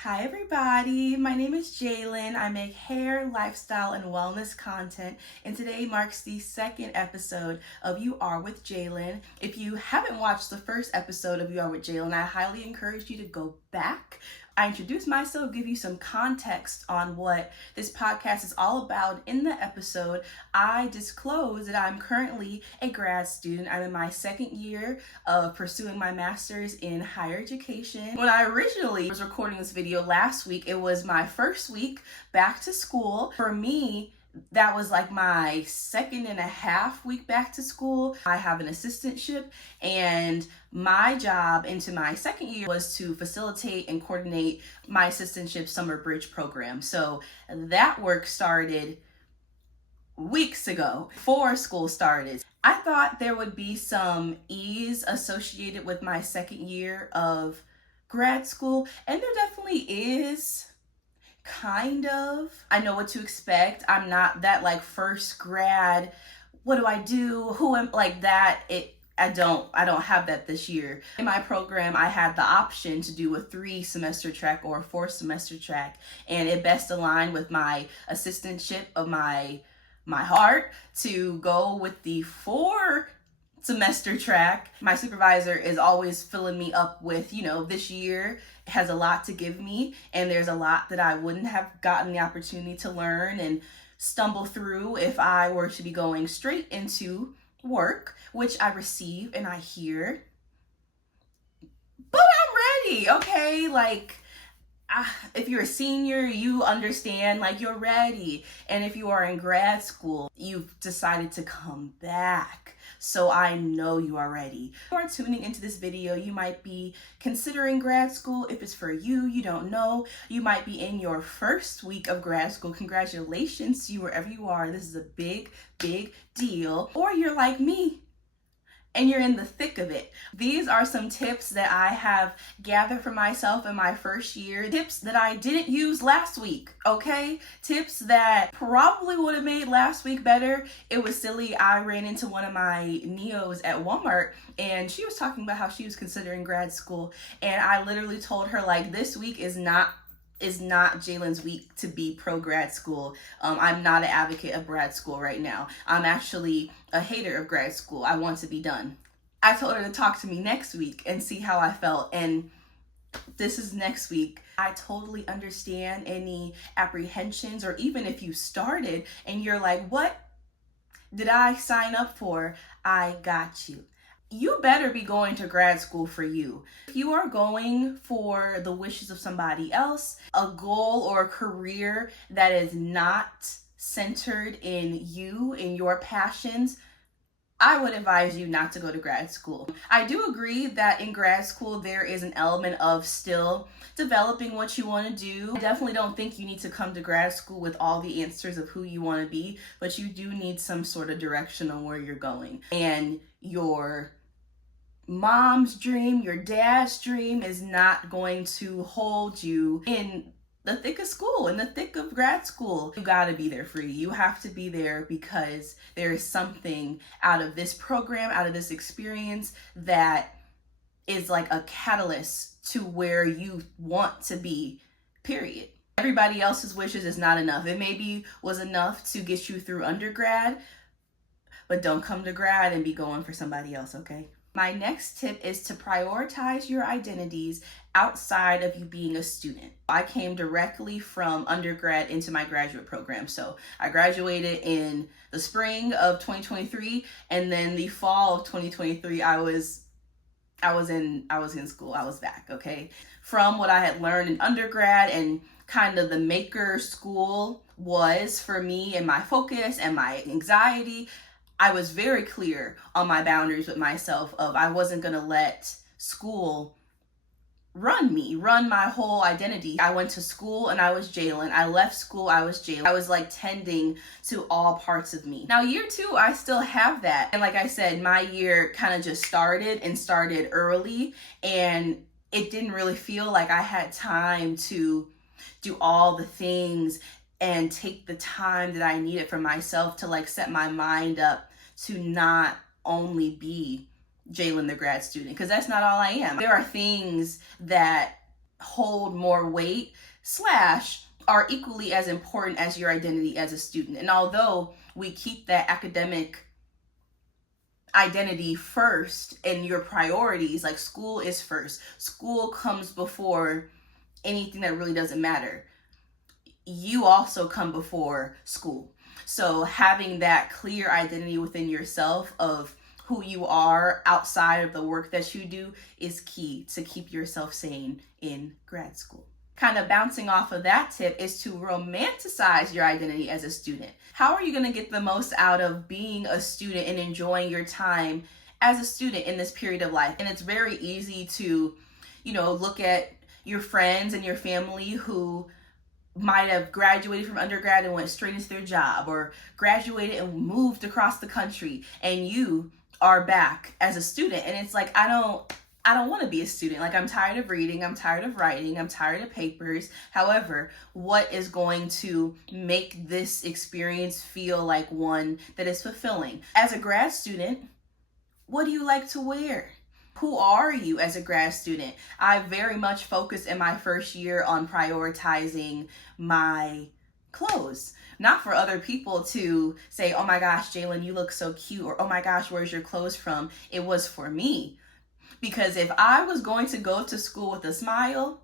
Hi everybody, my name is Jaylyn. I make hair, lifestyle, and wellness content, and today marks the second episode of You Are with Jaylyn. If you haven't watched the first episode of You Are with Jaylyn, I highly encourage you to go back. I introduce myself, give you some context on what this podcast is all about. In the episode, I disclose that I'm currently a grad student. I'm in my second year of pursuing my master's in higher education. When I originally was recording this video last week, it was my first week back to school. For me, that was like my second and a half week back to school. I have an assistantship, and my job into my second year was to facilitate and coordinate my assistantship summer bridge program. So that work started weeks ago before school started. I thought there would be some ease associated with my second year of grad school, and there definitely is. Kind of. I know what to expect. I'm not that like first grad, what do I do? Who am like that? I don't have that this year. In my program, I had the option to do a 3-semester track or a 4-semester track, and it best aligned with my assistantship of my heart to go with the 4-semester track. My supervisor is always filling me up with, this year has a lot to give me, and there's a lot that I wouldn't have gotten the opportunity to learn and stumble through if I were to be going straight into work, which I receive and I hear. But I'm ready, okay? If you're a senior, you understand, you're ready. And if you are in grad school, you've decided to come back. So I know you are ready. If you are tuning into this video, you might be considering grad school. If it's for you, you don't know. You might be in your first week of grad school. Congratulations to you wherever you are. This is a big, big deal. Or you're like me, and you're in the thick of it. These are some tips that I have gathered for myself in my first year. Tips that I didn't use last week, okay? Tips that probably would have made last week better. It was silly. I ran into one of my neos at Walmart, and she was talking about how she was considering grad school. And I literally told her, this week is not Jaylyn's week to be pro grad school. I'm not an advocate of grad school right now. I'm actually a hater of grad school. I want to be done. I told her to talk to me next week and see how I felt, and this is next week. I totally understand any apprehensions, or even if you started and you're like, what did I sign up for? I got you. You better be going to grad school for you. If you are going for the wishes of somebody else, a goal or a career that is not centered in you, in your passions, I would advise you not to go to grad school. I do agree that in grad school, there is an element of still developing what you want to do. I definitely don't think you need to come to grad school with all the answers of who you want to be, but you do need some sort of direction on where you're going. And your mom's dream, your dad's dream is not going to hold you in the thick of school, in the thick of grad school. You gotta be there for you. You have to be there because there is something out of this program, out of this experience, that is like a catalyst to where you want to be, period. Everybody else's wishes is not enough. It maybe was enough to get you through undergrad, but don't come to grad and be going for somebody else, okay? My next tip is to prioritize your identities outside of you being a student. I came directly from undergrad into my graduate program. So I graduated in the spring of 2023, and then the fall of 2023, I was in school. I was back, okay? From what I had learned in undergrad and kind of the maker school was for me and my focus and my anxiety, I was very clear on my boundaries with myself of I wasn't going to let school run my whole identity. I went to school and I was Jaylyn. I left school, I was Jaylyn. I was tending to all parts of me. Now year 2, I still have that. And like I said, my year kind of just started early, and it didn't really feel like I had time to do all the things and take the time that I needed for myself to set my mind up to not only be Jaylyn the grad student, because that's not all I am. There are things that hold more weight slash are equally as important as your identity as a student. And although we keep that academic identity first and your priorities, like school is first, school comes before anything that really doesn't matter, you also come before school. So having that clear identity within yourself of who you are outside of the work that you do is key to keep yourself sane in grad school. Kind of bouncing off of that tip is to romanticize your identity as a student. How are you going to get the most out of being a student and enjoying your time as a student in this period of life? And it's very easy to, look at your friends and your family who might have graduated from undergrad and went straight into their job, or graduated and moved across the country, and you are back as a student. And it's like, I don't want to be a student. Like, I'm tired of reading, I'm tired of writing, I'm tired of papers. However, what is going to make this experience feel like one that is fulfilling? As a grad student, what do you like to wear? Who are you as a grad student? I very much focus in my first year on prioritizing my clothes. Not for other people to say, oh my gosh, Jaylyn, you look so cute, or oh my gosh, where's your clothes from? It was for me. Because if I was going to go to school with a smile,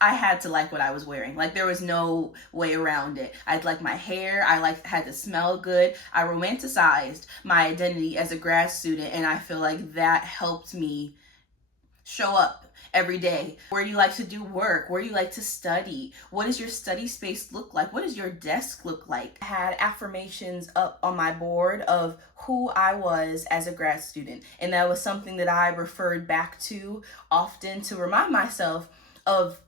I had to like what I was wearing. Like, there was no way around it. I'd like my hair. Had to smell good. I romanticized my identity as a grad student, and I feel like that helped me show up every day. Where do you like to do work? Where do you like to study? What does your study space look like? What does your desk look like? I had affirmations up on my board of who I was as a grad student. And that was something that I referred back to often to remind myself of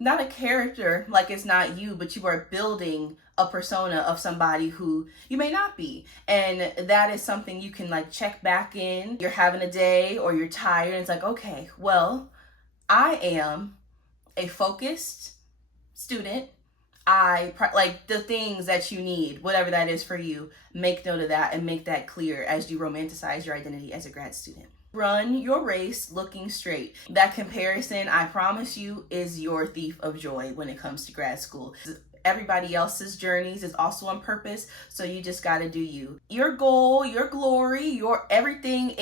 not a character, like it's not you, but you are building a persona of somebody who you may not be. And that is something you can like check back in. You're having a day or you're tired, and it's like, okay, well, I am a focused student. Like the things that you need, whatever that is for you, make note of that and make that clear as you romanticize your identity as a grad student. Run your race looking straight. That comparison, I promise you, is your thief of joy when it comes to grad school. Everybody else's journeys is also on purpose, so you just got to do you. Your goal, your glory, your everything,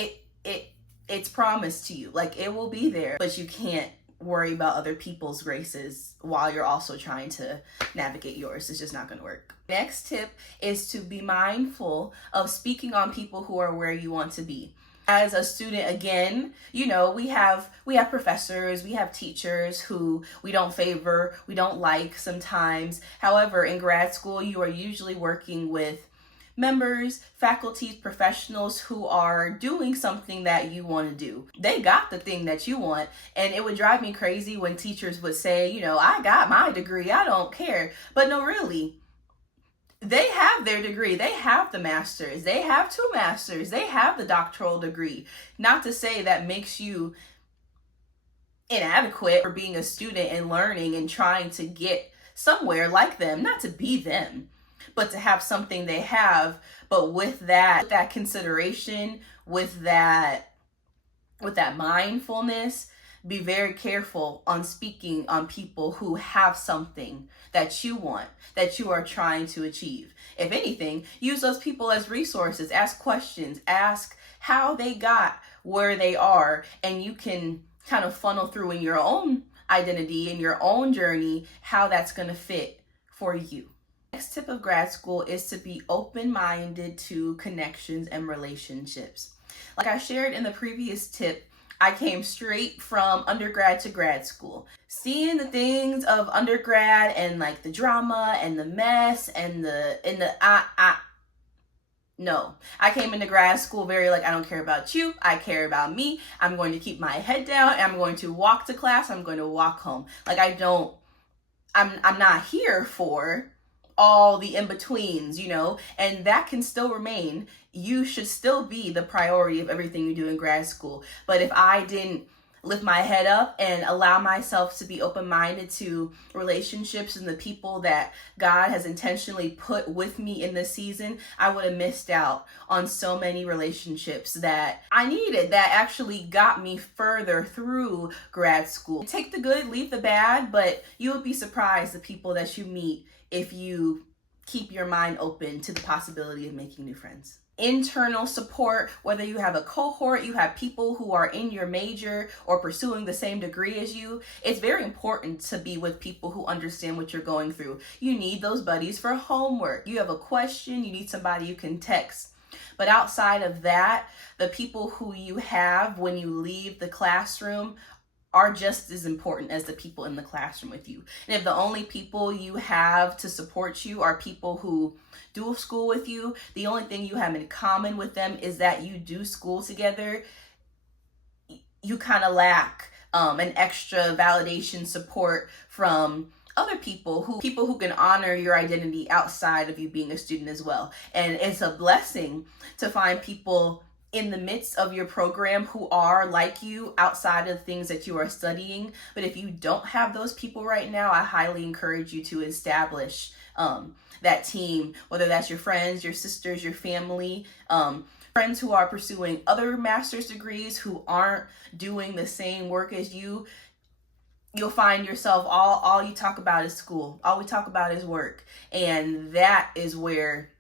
it's promised to you. Like, it will be there, but you can't worry about other people's races while you're also trying to navigate yours. It's just not going to work. Next tip is to be mindful of speaking on people who are where you want to be. As a student, again, we have professors, we have teachers who we don't favor, we don't like sometimes. However, in grad school, you are usually working with members, faculty, professionals who are doing something that you want to do. They got the thing that you want, and it would drive me crazy when teachers would say, I got my degree, I don't care. But no, really, they have their degree. They have the master's. They have 2 masters. They have the doctoral degree. Not to say that makes you inadequate for being a student and learning and trying to get somewhere like them. Not to be them, but to have something they have. But with that consideration, with that mindfulness, be very careful on speaking on people who have something that you want, that you are trying to achieve. If anything, use those people as resources. Ask questions. Ask how they got where they are, and you can kind of funnel through in your own identity, in your own journey, how that's going to fit for you. Next tip of grad school is to be open-minded to connections and relationships. Like I shared in the previous tip, I came straight from undergrad to grad school. Seeing the things of undergrad and like the drama and the mess and no. I came into grad school very like, I don't care about you, I care about me. I'm going to keep my head down, and I'm going to walk to class, I'm going to walk home. Like, I'm not here for all the in-betweens, and that can still remain. You should still be the priority of everything you do in grad school. But if I didn't lift my head up and allow myself to be open-minded to relationships and the people that God has intentionally put with me in this season, I would have missed out on so many relationships that I needed, that actually got me further through grad school. Take the good, leave the bad, but you would be surprised the people that you meet if you keep your mind open to the possibility of making new friends. Internal support, whether you have a cohort, you have people who are in your major or pursuing the same degree as you, it's very important to be with people who understand what you're going through. You need those buddies for homework. You have a question, you need somebody you can text. But outside of that, the people who you have when you leave the classroom are just as important as the people in the classroom with you. And if the only people you have to support you are people who do school with you, the only thing you have in common with them is that you do school together, you kind of lack an extra validation support from other people who can honor your identity outside of you being a student as well. And it's a blessing to find people in the midst of your program who are like you outside of the things that you are studying. But if you don't have those people right now, I highly encourage you to establish that team, whether that's your friends, your sisters, your family, friends who are pursuing other master's degrees who aren't doing the same work as you. You'll find yourself all you talk about is school. All we talk about is work. And that is where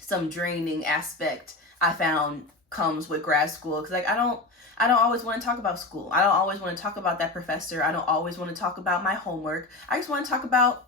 some draining aspect I found comes with grad school, because I don't always want to talk about school. I don't always want to talk about that professor. I don't always want to talk about my homework. I just want to talk about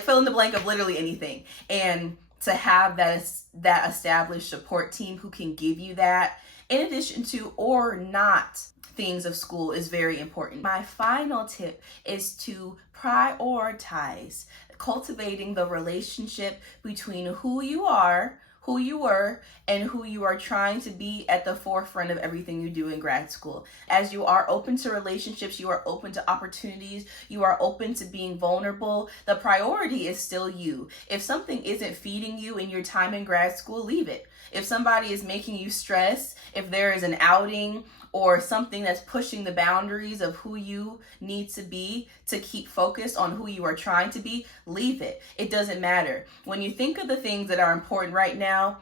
fill in the blank of literally anything. And to have that established support team who can give you that in addition to or not things of school is very important. My final tip is to prioritize cultivating the relationship between who you are, who you were, and who you are trying to be at the forefront of everything you do in grad school. As you are open to relationships, you are open to opportunities, you are open to being vulnerable, the priority is still you. If something isn't feeding you in your time in grad school, leave it. If somebody is making you stress, if there is an outing or something that's pushing the boundaries of who you need to be to keep focused on who you are trying to be, leave it. It doesn't matter. When you think of the things that are important right now,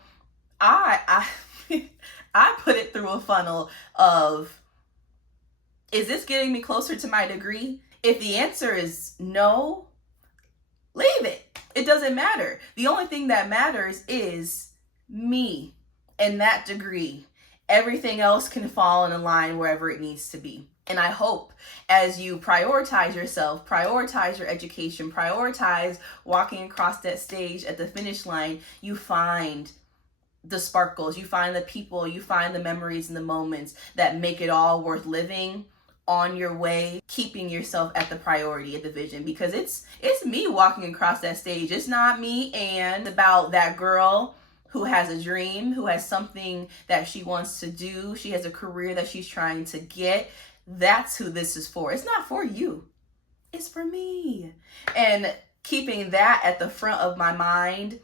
I I put it through a funnel of, is this getting me closer to my degree? If the answer is no, leave it. It doesn't matter. The only thing that matters is me and that degree. Everything else can fall in line wherever it needs to be. And I hope as you prioritize yourself, prioritize your education, prioritize walking across that stage at the finish line, you find the sparkles, you find the people, you find the memories and the moments that make it all worth living on your way, keeping yourself at the priority of the vision, because it's me walking across that stage. It's not me and about that girl who has a dream, who has something that she wants to do. She has a career that she's trying to get. That's who this is for. It's not for you. It's for me. And keeping that at the front of my mind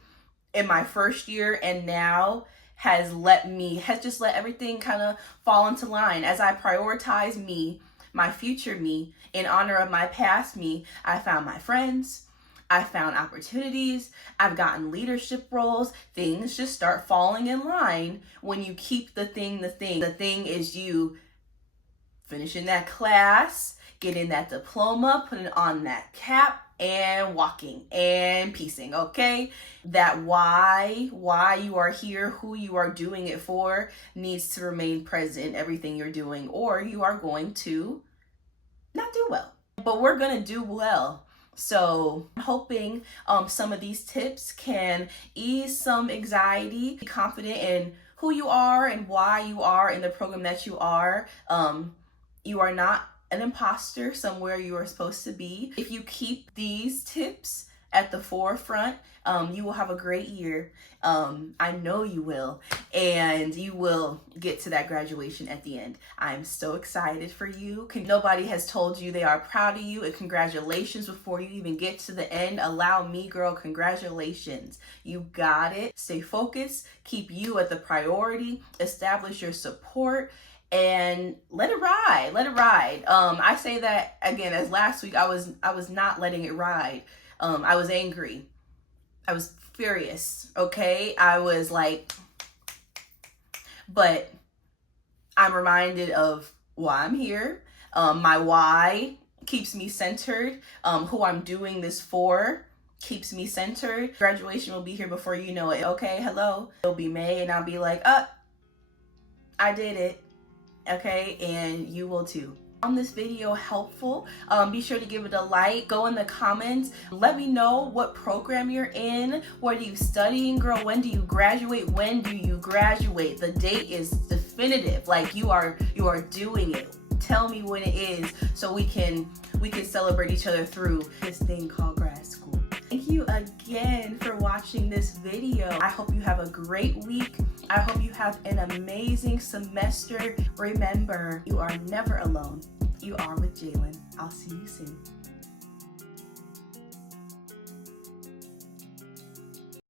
in my first year and now has just let everything kind of fall into line. As I prioritize me, my future me, in honor of my past me, I found my friends, I found opportunities, I've gotten leadership roles. Things just start falling in line when you keep the thing the thing. The thing is you finishing that class, getting that diploma, putting on that cap, and walking and piecing, okay? That why you are here, who you are doing it for, needs to remain present in everything you're doing, or you are going to not do well. But we're gonna do well. So I'm hoping some of these tips can ease some anxiety, be confident in who you are and why you are in the program that you are. You are not an imposter somewhere you are supposed to be. If you keep these tips at the forefront, you will have a great year. I know you will, and you will get to that graduation at the end. I'm so excited for you. Nobody has told you they are proud of you, and congratulations before you even get to the end. Allow me, girl, congratulations. You got it. Stay focused, keep you at the priority, establish your support, and let it ride. Let it ride. I say that again, as last week I was not letting it ride. I was angry. I was furious. Okay, I was like, but I'm reminded of why I'm here. My why keeps me centered. Who I'm doing this for keeps me centered. Graduation will be here before you know it. Okay, hello. It'll be May and I'll be like, I did it. Okay, and you will too. Found this video helpful, be sure to give it a like. Go in the comments, let me know what program you're in. What are you studying, girl? When do you graduate? When do you graduate? The date is definitive. Like you are doing it. Tell me when it is so we can celebrate each other through this thing called grad school. Thank you again for watching this video. I hope you have a great week. I hope you have an amazing semester. Remember, you are never alone. You are with Jaylyn. I'll see you soon.